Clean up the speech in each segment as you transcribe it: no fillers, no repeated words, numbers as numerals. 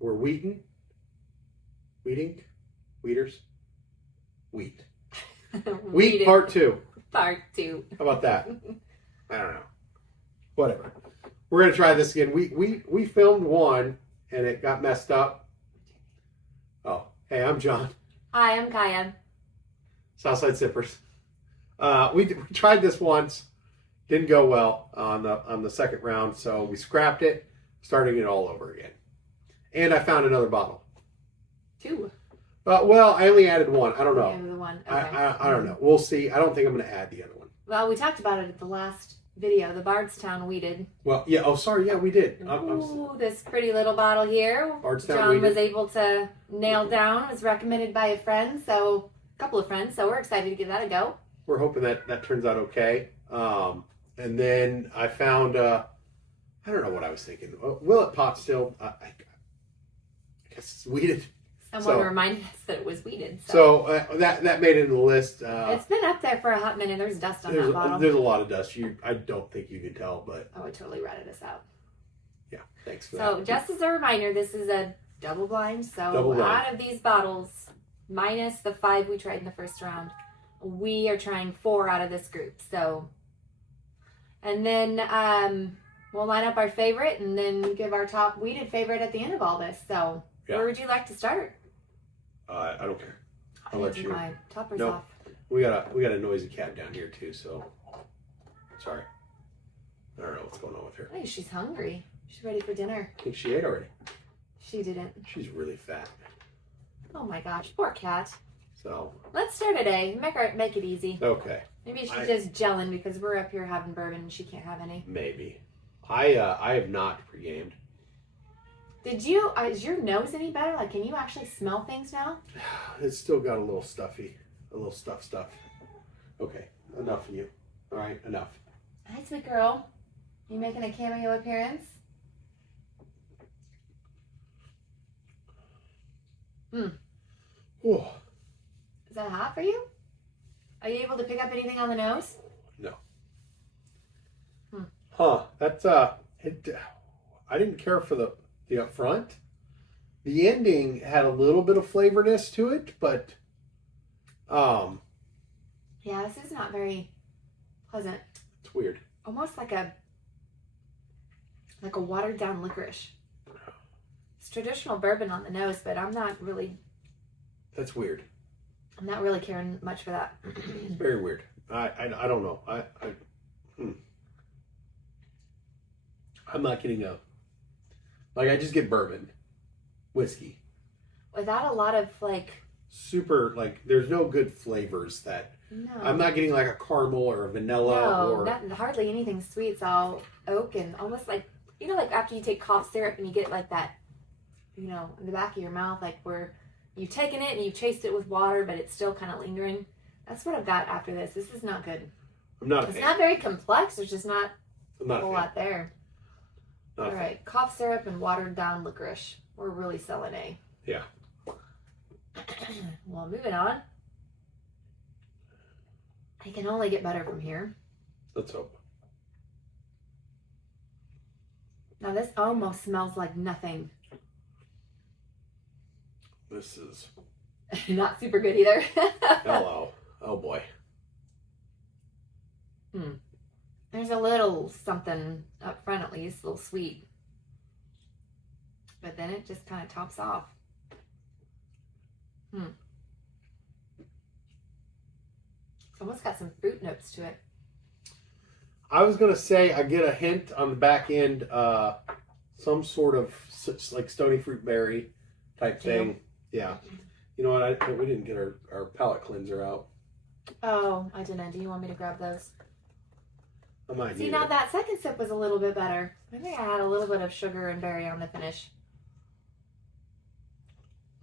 we're wheating, wheat. Wheat part 2. Part 2. How about that? I don't know. Whatever. We're gonna try this again. We filmed one and it got messed up. Oh, hey, I'm John. Hi, I'm Kaya. Southside Sippers. We tried this once, didn't go well on the second round, so we scrapped it, starting it all over again. And I found another bottle. 2. Well, I only added 1. I don't know. The one. Okay. I don't know. We'll see. I don't think I'm going to add the other one. Well, we talked about it at the last video, the Bardstown Weeded. Well, yeah. Oh, sorry. Yeah, we did. Ooh, this pretty little bottle here. Bardstown John Weeded. was able to nail down. Was recommended by a friend, a couple of friends. So we're excited to give that a go. We're hoping that turns out okay. And then I found, I don't know what I was thinking. Willet pot still, I guess it's weeded. Someone reminded us that it was weeded. So that made it in the list. It's been up there for a hot minute. There's dust on that bottle. There's a lot of dust. I don't think you can tell, but... Oh, it totally ratted us out. Yeah, thanks for that. So just as a reminder, this is a double blind. So out of these bottles, minus the 5 we tried in the first round, we are trying 4 out of this group. So, and then we'll line up our favorite and then give our top weeded favorite at the end of all this. So where would you like to start? I don't care. I'll let you. My topper's off. We got a noisy cat down here too. So sorry. I don't know what's going on with her. Hey, she's hungry. She's ready for dinner. I think she ate already. She didn't. She's really fat. Oh my gosh, poor cat. So let's start today. Make it easy. Okay. Maybe she's just gelling because we're up here having bourbon and she can't have any. Maybe. I have not pre-gamed. Did you? Is your nose any better? Like, can you actually smell things now? It's still got a little stuffy, a little stuff. Okay, enough of you. All right, enough. Hi, sweet girl. You making a cameo appearance? Oh. Is that hot for you? Are you able to pick up anything on the nose? No. Huh? That's I didn't care for the up front. The ending had a little bit of flavorness to it, but yeah, this is not very pleasant. It's weird. Almost like a watered down licorice. It's traditional bourbon on the nose, but I'm not really. That's weird. I'm not really caring much for that. It's very weird. I don't know. I'm not getting I just get bourbon, whiskey. Without a lot of super, there's no good flavors that. No. I'm not getting a caramel or a vanilla or. No, hardly anything sweet. It's all oak and almost after you take cough syrup and you get that, in the back of your mouth, where you've taken it and you've chased it with water, but it's still kind of lingering. That's what I've got after this. This is not good. I'm not. It's not very complex. There's just not a whole lot there. All right, cough syrup and watered down licorice. We're really selling A. Yeah. Well, moving on. I can only get better from here. Let's hope. Now this almost smells like nothing. This is not super good either. Hello. Oh boy. There's a little something up front, at least, a little sweet. But then it just kind of tops off. It's almost got some fruit notes to it. I was going to say I get a hint on the back end, some sort of stony fruit berry type thing. Yeah. You know what? We didn't get our palate cleanser out. Oh, I didn't. Do you want me to grab those? I might See, now that second sip was a little bit better. I think I had a little bit of sugar and berry on the finish.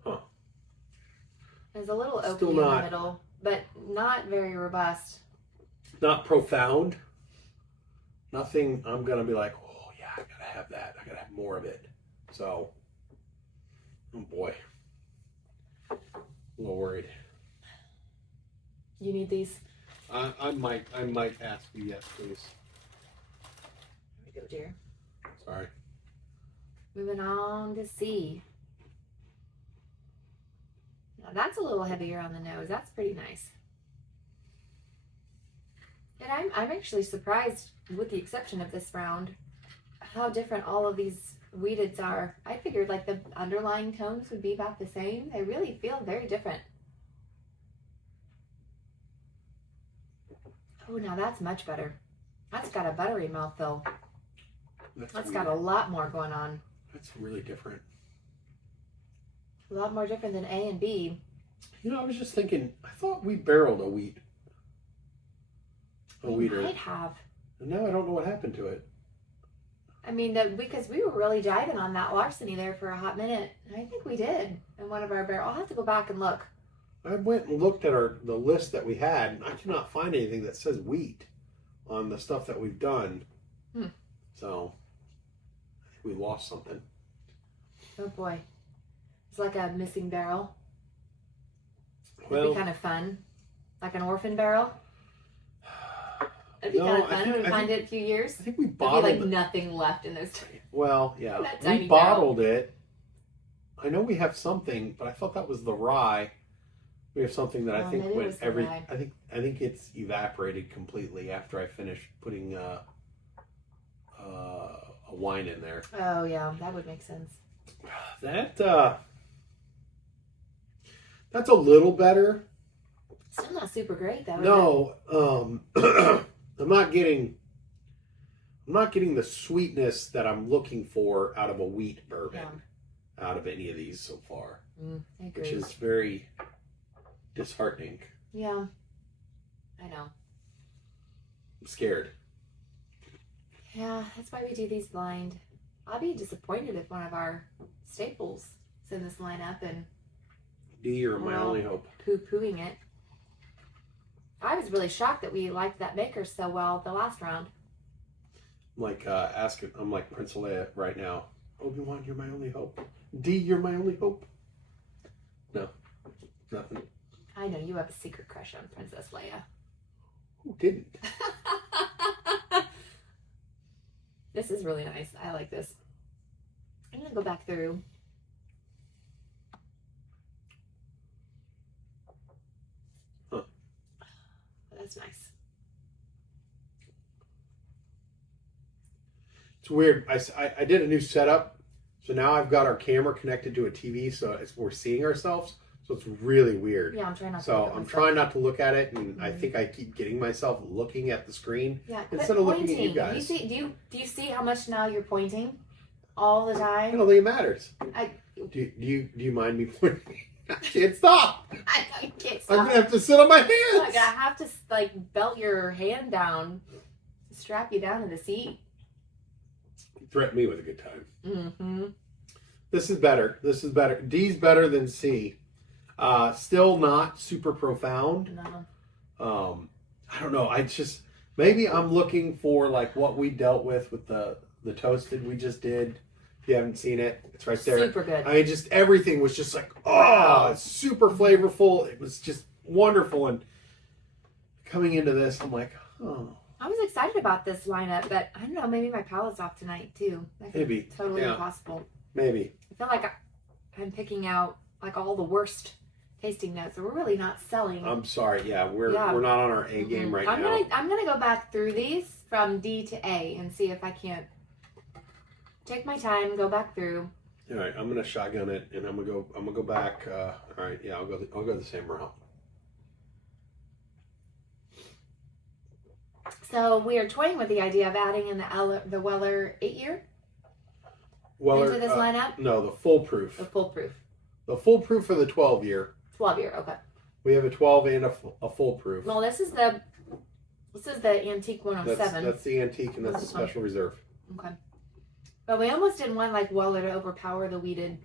Huh. There's a little oaky in the middle, but not very robust. Not profound. Nothing I'm going to be like, oh yeah, I got to have that. I got to have more of it. So, oh boy. A little worried. You need these? I might ask you, yes, please. Here we go, dear. Sorry. Moving on to C. Now that's a little heavier on the nose. That's pretty nice. And I'm actually surprised, with the exception of this round, how different all of these wheateds are. I figured like the underlying tones would be about the same. They really feel very different. Oh, now that's much better. That's got a buttery mouthfeel. That's got a lot more going on. That's really different. A lot more different than A and B. You know, I was just thinking, I thought we barreled a wheat. We might have. And now I don't know what happened to it. I mean, because we were really diving on that larceny there for a hot minute. I think we did in one of our barrels. I'll have to go back and look. I went and looked at the list that we had, and I cannot find anything that says wheat on the stuff that we've done. So, I think we lost something. Oh boy. It's like a missing barrel. Well, It'd be kind of fun. Like an orphan barrel. It'd be kind of fun when we find it in a few years. I think we bottled There'd be like nothing left in those. Well, yeah. That We tiny bottled it. I know we have something, but I thought that was the rye. We have something that I think maybe it went was the rye. I think it's evaporated completely after I finished putting a wine in there. Oh yeah, that would make sense. That's a little better. Still not super great though. No, I'm not getting the sweetness that I'm looking for out of a wheat bourbon, out of any of these so far, I agree. which is very disheartening. Yeah, I know. I'm scared. Yeah, that's why we do these blind. I'll be disappointed if one of our staples is in this lineup and D, you're my only hope. Poo-pooing it. I was really shocked that we liked that maker so well the last round. I'm like I'm like Prince Leia right now. Obi-Wan, you're my only hope. D, you're my only hope. No, nothing. I know you have a secret crush on Princess Leia. Who didn't? This is really nice. I like this. I'm gonna go back through. Huh. That's nice. It's weird. I did a new setup, so now I've got our camera connected to a TV, so we're seeing ourselves. So it's really weird. Yeah, I'm trying not to. So I'm trying not to look at it, and I think I keep getting myself looking at the screen instead of looking at you guys. Do you see how much now you're pointing all the time? I don't think it matters. Do you mind me pointing? I can't stop. I can't stop. I'm gonna have to sit on my hands. Like, I have to like belt your hand down, strap you down in the seat. Threaten me with a good time. Mm-hmm. This is better. D's better than C. Still not super profound. No. I don't know. Maybe I'm looking for like what we dealt with the toasted we just did. If you haven't seen it, it's right there. Super good. I mean, just everything was just like, it's super flavorful. It was just wonderful. And coming into this, I'm like, I was excited about this lineup, but I don't know, maybe my palate's off tonight too. That could Maybe. be totally possible. Maybe. I feel like I'm picking out like all the worst tasting notes, so we're really not selling. I'm sorry. Yeah, we're not on our A game right now. I'm gonna go back through these from D to A and see if I can't take my time, go back through. All right, I'm gonna shotgun it, and I'm gonna go back. All right, yeah, I'll go the same route. So we are toying with the idea of adding in the Weller 8-year into this lineup. No, the full proof. The full proof. The full proof for the 12-year. 12-year, okay. We have a 12 and a full proof. Well, this is the antique 107. That's the antique, and that's the special reserve. Okay. But we almost didn't want like Weller to overpower the wheated.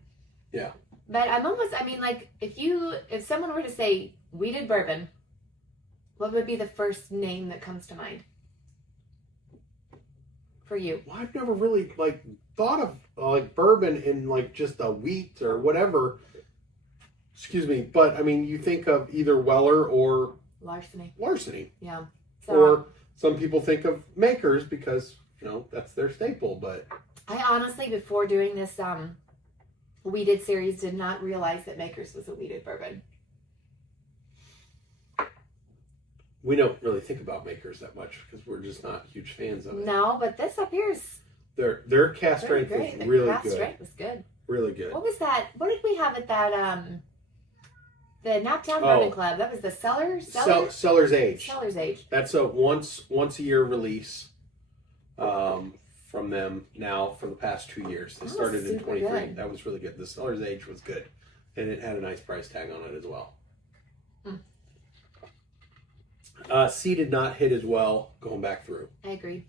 Yeah. But if someone were to say wheated bourbon, what would be the first name that comes to mind for you? Well, I've never really thought of bourbon in just a wheat or whatever. Excuse me, but I mean, you think of either Weller or Larceny. Yeah. So, or some people think of Makers because that's their staple. But I honestly, before doing this wheated series, did not realize that Makers was a wheated bourbon. we don't really think about makers that much because we're just not huge fans of it. No, but this up here is Their cast strength was really cast good. strength was good. Really good. What was that? What did we have at that the Knockdown Bourbon Club? That was the Cellar's Age. Cellar's Age. That's a once a year release from them now for the past 2 years. They started in 23. Good. That was really good. The Cellar's Age was good. And it had a nice price tag on it as well. C did not hit as well going back through. I agree.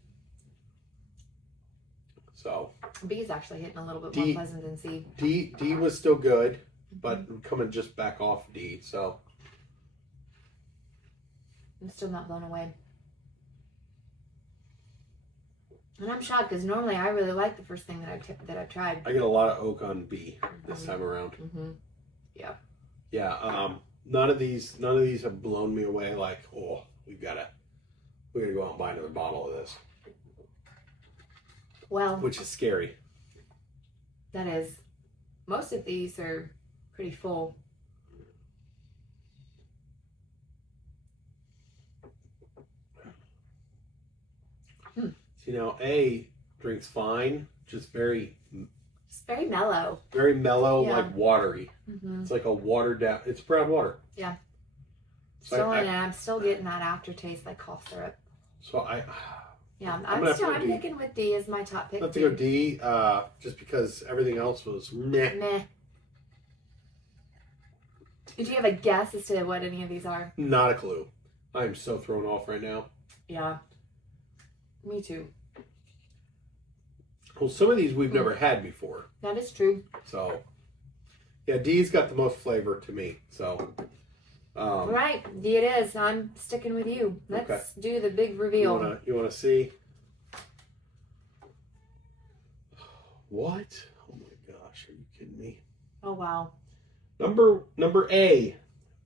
So B is actually hitting a little bit more pleasant than C. D was still good, but coming just back off D. So I'm still not blown away. And I'm shocked because normally I really like the first thing that I've tried. I get a lot of oak on B this time around. Yeah. Yeah. None of these have blown me away. Like, oh, we gotta go out and buy another bottle of this. Well, which is scary. That is. Most of these are pretty full. See, now A drinks fine, just very mellow. Very mellow, yeah. like watery. It's like a watered down. It's brown water. Yeah. So I'm still getting that aftertaste like cough syrup. So I'm picking with D as my top pick. Let's go D, just because everything else was meh. Did you have a guess as to what any of these are? Not a clue. I am so thrown off right now. Yeah. Me too. Well, some of these we've never had before. That is true. So, yeah, D's got the most flavor to me. So, right, D it is. I'm sticking with you. Let's do the big reveal. You wanna see? What? Oh my gosh! Are you kidding me? Oh wow. Number A,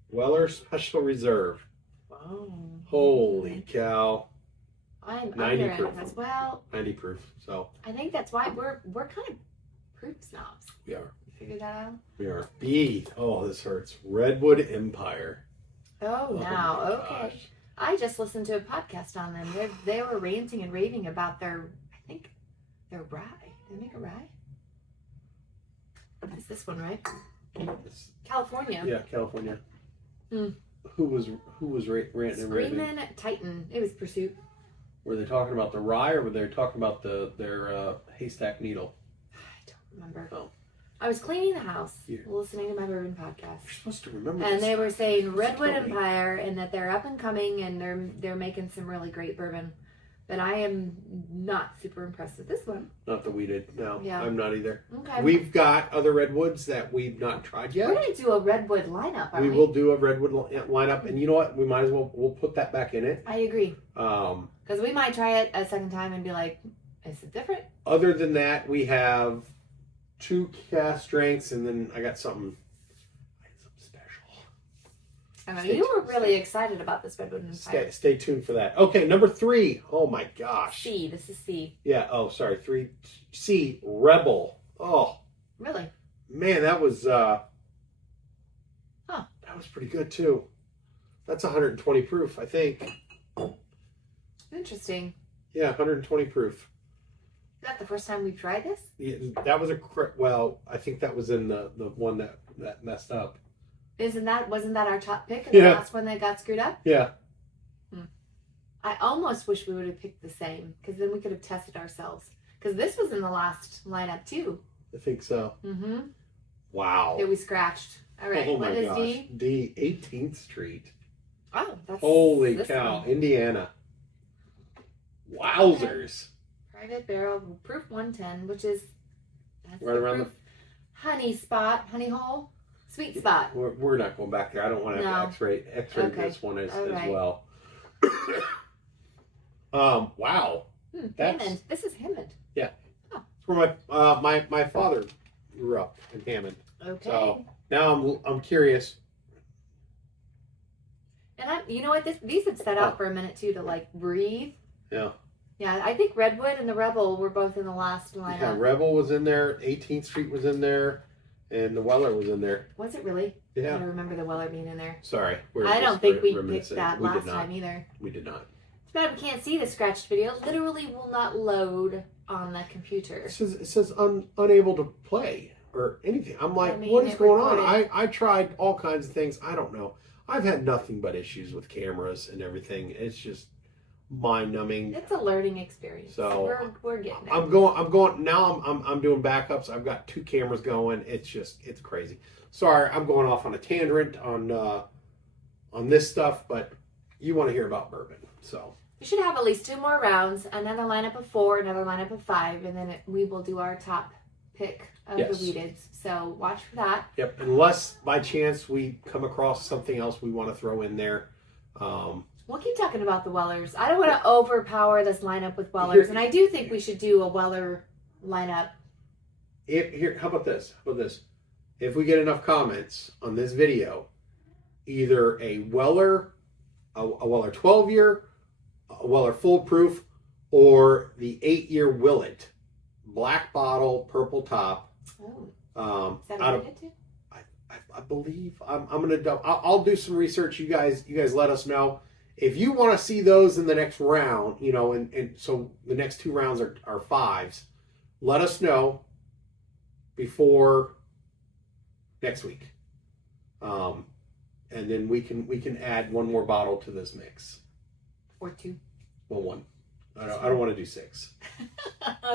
Weller Special Reserve. Oh. Holy cow! I'm 90 under proof it as well. 90 proof. So I think that's why we're kind of proof snobs. We are. You figured that out? We are. B. Oh, this hurts. Redwood Empire. Oh, now okay. Gosh. I just listened to a podcast on them. They were ranting and raving about their rye. Did they make a rye? It's this one, right? California. Yeah, California. Who was ranting and raving? Screamin' Titan. It was Pursuit. Were they talking about the rye, or were they talking about their haystack needle? I don't remember. Oh. I was cleaning the house, listening to my bourbon podcast. You're supposed to remember. And they were saying Redwood Empire, and that they're up and coming, and they're making some really great bourbon. But I am not super impressed with this one. Not that we did. No, yeah. I'm not either. Okay. We've got other redwoods that we've not tried yet. We're going to do a redwood lineup, aren't we? We will do a redwood lineup, and you know what? We might as well. We'll put that back in it. I agree. Because we might try it a second time and be like, is it different? Other than that, we have 2 cast strengths, and then I got something special. I know you were really excited about this Redwood Empire. Stay tuned for that. Okay, number 3. Oh my gosh. C. This is C. Yeah. Oh, sorry. 3. C. Rebel. Oh. Really? Man, that was that was pretty good too. That's 120 proof, I think. Interesting. Yeah, 120 proof. Is that the first time we've tried this? Yeah, that was I think that was in the one that messed up. Wasn't that our top pick? The last one that got screwed up? Yeah. I almost wish we would have picked the same, because then we could have tested ourselves. Because this was in the last lineup too. I think so. Wow. That we scratched. All right. What is D? D. 18th Street. Oh, that's holy cow! One. Indiana. Wowzers. Okay. Private barrel, proof 110, which is right around the honey hole, sweet spot. We're not going back there. I don't want to have to X-ray this one as well. Wow. Hammond. This is Hammond. Yeah. Oh. It's where my father grew up in Hammond. Okay. So now I'm curious. And you know what? These have set out for a minute too to like breathe. Yeah. Yeah, I think Redwood and the Rebel were both in the last lineup. Yeah, Rebel was in there. 18th Street was in there. and the Weller was in there. Was it really? Yeah. I remember the Weller being in there. Sorry. I don't think we picked reminiscing. that We did last not. time either. We did not. It's bad we can't see the scratched video. Literally will not load on the computer. It says unable to play or anything. I'm like, I mean, what is it going on? recorded. I tried all kinds of things. I don't know. I've had nothing but issues with cameras and everything. It's just mind-numbing. It's a learning experience. So we're getting there. I'm going now. I'm doing backups. I've got 2 cameras going. It's crazy. Sorry, I'm going off on a tangent on this stuff, but you want to hear about bourbon, so. We should have at least 2 more rounds, another lineup of 4, another lineup of 5, and then we will do our top pick of Yes. the weededs. So watch for that. Yep, unless by chance we come across something else we want to throw in there. We'll keep talking about the Wellers. I don't want to overpower this lineup with Wellers, and I do think we should do a Weller lineup. How about this? If we get enough comments on this video, either a Weller 12-year, a Weller foolproof, or the 8-year Willet, black bottle, purple top. Oh. Is that what we did too? I believe I'll do some research. You guys let us know if you want to see those in the next round. And so the next 2 rounds are 5s. Let us know before next week, and then we can add 1 more bottle to this mix. Or 2. Well, 1. I don't want to do 6.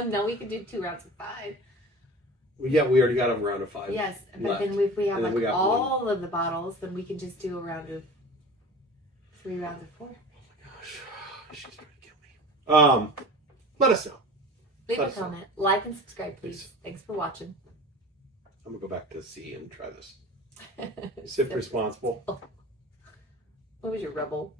No, we could do 2 rounds of 5. Well, yeah, we already got a round of 5. Yes, but left. then if we have And then we got all of the bottles, then we can just do a round of 3 rounds of 4. Oh my gosh, she's trying to kill me. Let us know. Leave Let a us know. comment, like and subscribe, please. Please. Thanks for watching. I'm gonna go back to C and try this. Sip responsible. What was your rebel?